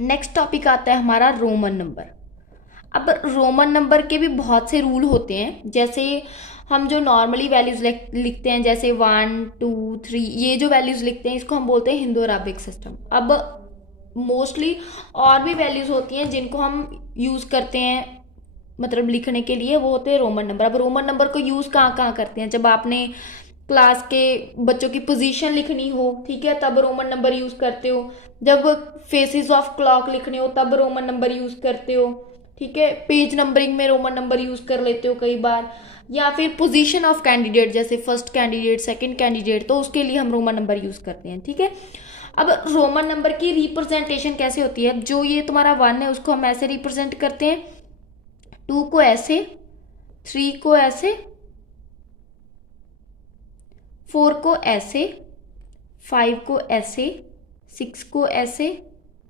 Next topic आता है हमारा रोमन नंबर। अब रोमन नंबर के भी बहुत से रूल होते हैं। जैसे हम जो नॉर्मली वैल्यूज लिखते हैं, जैसे 1 2 3, ये जो वैल्यूज लिखते हैं इसको हम बोलते हैं हिंदू अराबिक सिस्टम। अब मोस्टली और भी वैल्यूज होती हैं जिनको हम यूज़ करते हैं मतलब लिखने के लिए, वो होते हैं रोमन नंबर। अब रोमन नंबर को यूज़ कहाँ कहाँ करते हैं, जब आपने क्लास के बच्चों की पोजीशन लिखनी हो, ठीक है, तब रोमन नंबर यूज़ करते हो। जब फेसेस ऑफ क्लॉक लिखने हो तब रोमन नंबर यूज़ करते हो, ठीक है। पेज नंबरिंग में रोमन नंबर यूज़ कर लेते हो कई बार। या फिर पोजीशन ऑफ कैंडिडेट, जैसे फर्स्ट कैंडिडेट सेकंड कैंडिडेट, तो उसके लिए हम रोमन नंबर यूज़ करते हैं, ठीक है। अब रोमन नंबर की रिप्रेजेंटेशन कैसे होती है, जो ये तुम्हारा 1 है उसको हम ऐसे रिप्रेजेंट करते हैं, 2 को ऐसे, 3 को ऐसे, 4 को ऐसे, 5 को ऐसे, 6 को ऐसे,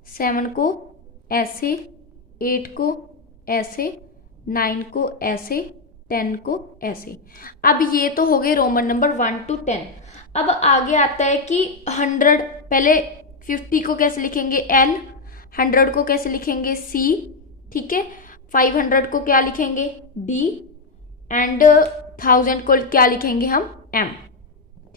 7 को ऐसे, 8 को ऐसे, 9 को ऐसे, 10 को ऐसे। अब ये तो हो गए रोमन नंबर 1 to 10। अब आगे आता है कि 100, पहले 50 को कैसे लिखेंगे एल, 100 को कैसे लिखेंगे सी, ठीक है। 500 को क्या लिखेंगे डी, एंड 1000 को क्या लिखेंगे हम एम,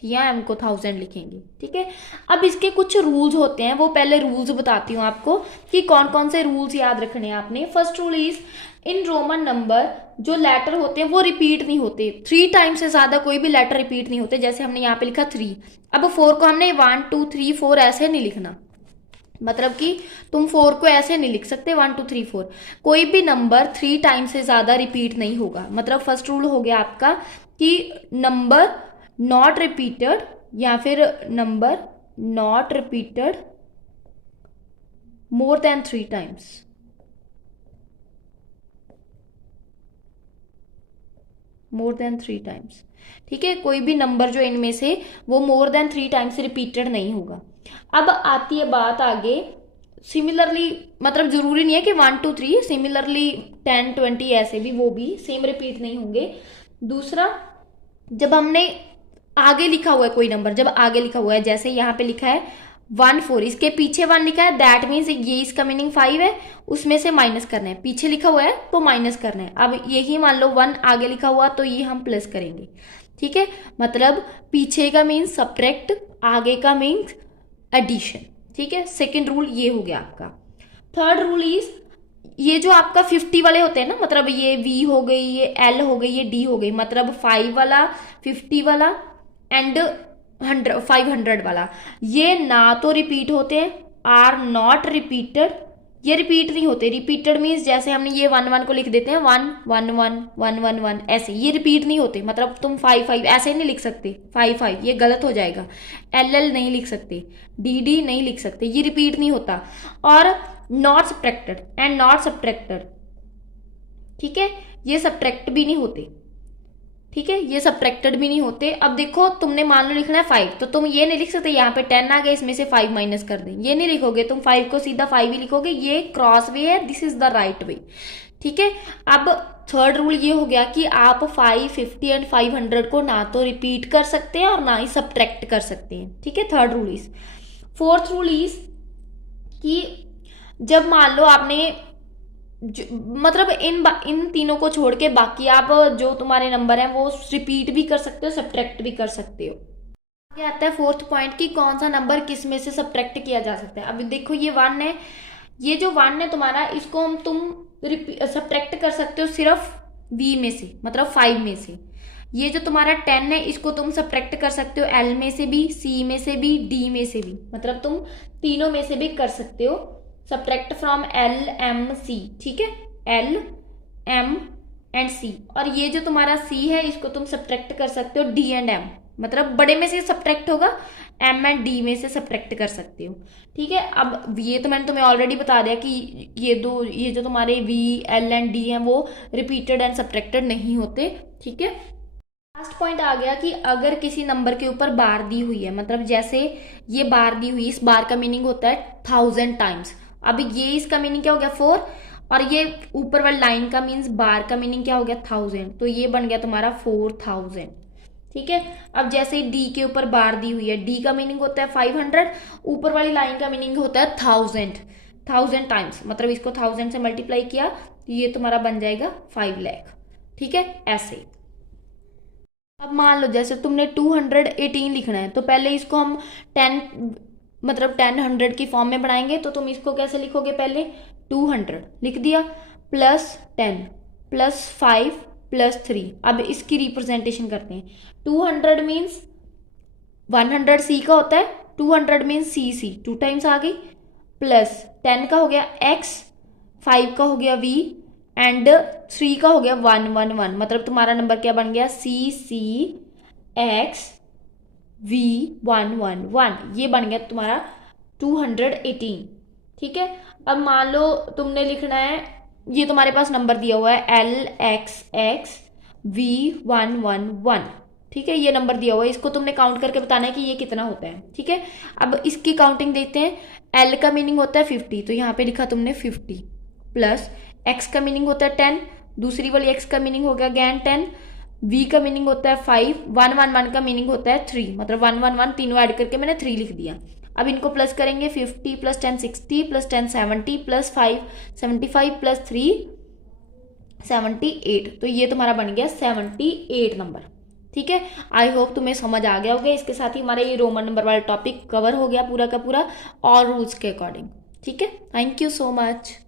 या एम को 1000 लिखेंगे, ठीक है। अब इसके कुछ रूल्स होते हैं, वो पहले रूल्स बताती हूँ आपको कि कौन कौन से रूल्स याद रखने हैं आपने। First rule is, in Roman number जो लेटर होते हैं वो रिपीट नहीं होते। 3 टाइम्स से ज्यादा कोई भी लेटर रिपीट नहीं होते। जैसे हमने यहाँ पे लिखा 3, अब 4 को हमने 1 2 3 4 ऐसे नहीं लिखना, मतलब कि तुम 4 को ऐसे नहीं लिख सकते 1 2 3 4। कोई भी नंबर 3 टाइम्स से ज्यादा रिपीट नहीं होगा। मतलब फर्स्ट रूल हो गया आपका कि नंबर नॉट रिपीटेड, या फिर number not repeated more than 3 times. More than 3 times, ठीक है। कोई भी नंबर जो इनमें से वो मोर देन 3 टाइम्स रिपीटेड नहीं होगा। अब आती है बात आगे, सिमिलरली, मतलब जरूरी नहीं है कि 1 2 3, सिमिलरली 10 20 ऐसे भी, वो भी सेम रिपीट नहीं होंगे। दूसरा, जब हमने आगे लिखा हुआ है कोई नंबर, जब आगे लिखा हुआ है, जैसे यहाँ पे लिखा है 1 4, इसके पीछे 1 लिखा है, दैट मीन्स ये इसका मीनिंग 5 है, उसमें से माइनस करना है। पीछे लिखा हुआ है तो माइनस करना है। अब यही मान लो 1 आगे लिखा हुआ तो ये हम प्लस करेंगे, ठीक है। मतलब पीछे का मीन्स सब्ट्रैक्ट, आगे का मीन्स एडिशन, ठीक है। सेकेंड रूल ये हो गया आपका। थर्ड रूल इज, ये जो आपका 50 वाले होते हैं ना, मतलब ये V हो गई, ये L हो गई, ये D हो गई, मतलब 5 वाला, 50 वाला एंड 500 वाला, ये ना तो रिपीट होते हैं, आर नॉट रिपीटेड, ये रिपीट नहीं होते। रिपीटेड मीन्स जैसे हमने ये 1 1 को लिख देते हैं 1 1 1 1 1 1 ऐसे, ये रिपीट नहीं होते। मतलब तुम 5 5 ऐसे नहीं लिख सकते, 5 5 ये गलत हो जाएगा। एल एल नहीं लिख सकते, डी डी नहीं लिख सकते, ये रिपीट नहीं होता। और not subtracted and not subtracted, ठीक है, ये सब्ट्रैक्ट भी नहीं होते, ठीक है, ये सब्ट्रैक्टेड भी नहीं होते। अब देखो तुमने मान लो लिखना है 5, तो तुम ये नहीं लिख सकते यहाँ पे 10 आ गया इसमें से 5 माइनस कर दें, ये नहीं लिखोगे तुम। 5 को सीधा 5 ही लिखोगे, ये क्रॉस वे है, this is the right way, ठीक है। अब थर्ड रूल ये हो गया कि आप 5 50 एंड 500 को ना तो रिपीट कर सकते हैं और ना ही सब्ट्रैक्ट कर सकते हैं, ठीक है। Third rule is. Fourth rule is कि जब मान लो आपने मतलब इन तीनों को छोड़ के बाकी आप जो तुम्हारे नंबर हैं वो रिपीट भी कर सकते हो, सब्ट्रैक्ट भी कर सकते हो। आगे आता है फोर्थ पॉइंट कि कौन सा नंबर किस में से सब्ट्रैक्ट किया जा सकता है। अब देखो ये 1 है, ये जो 1 है तुम्हारा, इसको हम तुम सब्ट्रैक्ट कर सकते हो सिर्फ V में से, मतलब 5 में से। ये जो तुम्हारा 10 है इसको तुम सब्ट्रैक्ट कर सकते हो L में से भी, C में से भी, D में से भी, मतलब तुम तीनों में से भी कर सकते हो subtract from L M C, ठीक है, L M एंड C। और ये जो तुम्हारा C है इसको तुम सब्ट्रैक्ट कर सकते हो D एंड M, मतलब बड़े में से सब्ट्रैक्ट होगा, M एंड D में से सब्ट्रैक्ट कर सकते हो, ठीक है। अब ये तो मैंने तुम्हें ऑलरेडी बता दिया कि ये जो तुम्हारे V L एंड D हैं वो रिपीटेड एंड सब्ट्रैक्टेड नहीं होते, ठीक है। लास्ट पॉइंट आ गया कि अगर किसी नंबर के ऊपर बार दी हुई है, मतलब जैसे ये बार दी हुई, इस बार का मीनिंग होता है 1000 टाइम्स। अब ये इसका मीनिंग क्या हो गया 4, और ये ऊपर वाली लाइन का मीन्स बार का मीनिंग क्या हो गया 1000, तो ये बन गया तुम्हारा 4000, ठीक है। अब जैसे डी के ऊपर बार दी हुई है, डी का मीनिंग होता है 500, ऊपर वाली लाइन का मीनिंग होता है 1000, 1000 टाइम्स, मतलब इसको 1000 से मल्टीप्लाई किया तो ये तुम्हारा बन जाएगा 5 लाख। ठीक है, ऐसे। अब मान लो जैसे तुमने 218 लिखना है, तो पहले इसको हम 10 मतलब 10 100 की फॉर्म में बनाएंगे। तो तुम इसको कैसे लिखोगे, पहले 200 लिख दिया, प्लस 10 प्लस 5 प्लस 3। अब इसकी रिप्रेजेंटेशन करते हैं। 200 मीन्स 100 सी का होता है, 200 मीन्स सी 2 टाइम्स आ गई, प्लस 10 का हो गया एक्स, 5 का हो गया वी, एंड 3 का हो गया 111। मतलब तुम्हारा नंबर क्या बन गया, सी एक्स वी 111, ये बन गया तुम्हारा 218। ठीक है। अब मान लो तुमने लिखना है, ये तुम्हारे पास नंबर दिया हुआ है LXXV111। ठीक है, ये नंबर दिया हुआ है, इसको तुमने काउंट करके बताना है कि ये कितना होता है। ठीक है, अब इसकी काउंटिंग देखते हैं। L का मीनिंग होता है 50, तो यहाँ पे लिखा तुमने 50, प्लस X का मीनिंग होता है 10, दूसरी वाली X का मीनिंग हो गया अगैन 10, V का मीनिंग होता है 5, 111 का मीनिंग होता है 3, मतलब 111 तीनों ऐड करके मैंने 3 लिख दिया। अब इनको प्लस करेंगे, 50 प्लस 10 60 प्लस 10 70 प्लस 5 75 प्लस 3 78। तो ये तुम्हारा बन गया 78 नंबर। ठीक है, आई होप तुम्हें समझ आ गया होगा। इसके साथ ही हमारा ये रोमन नंबर वाला टॉपिक कवर हो गया पूरा का पूरा, और रूल्स के अकॉर्डिंग। ठीक है, थैंक यू सो मच।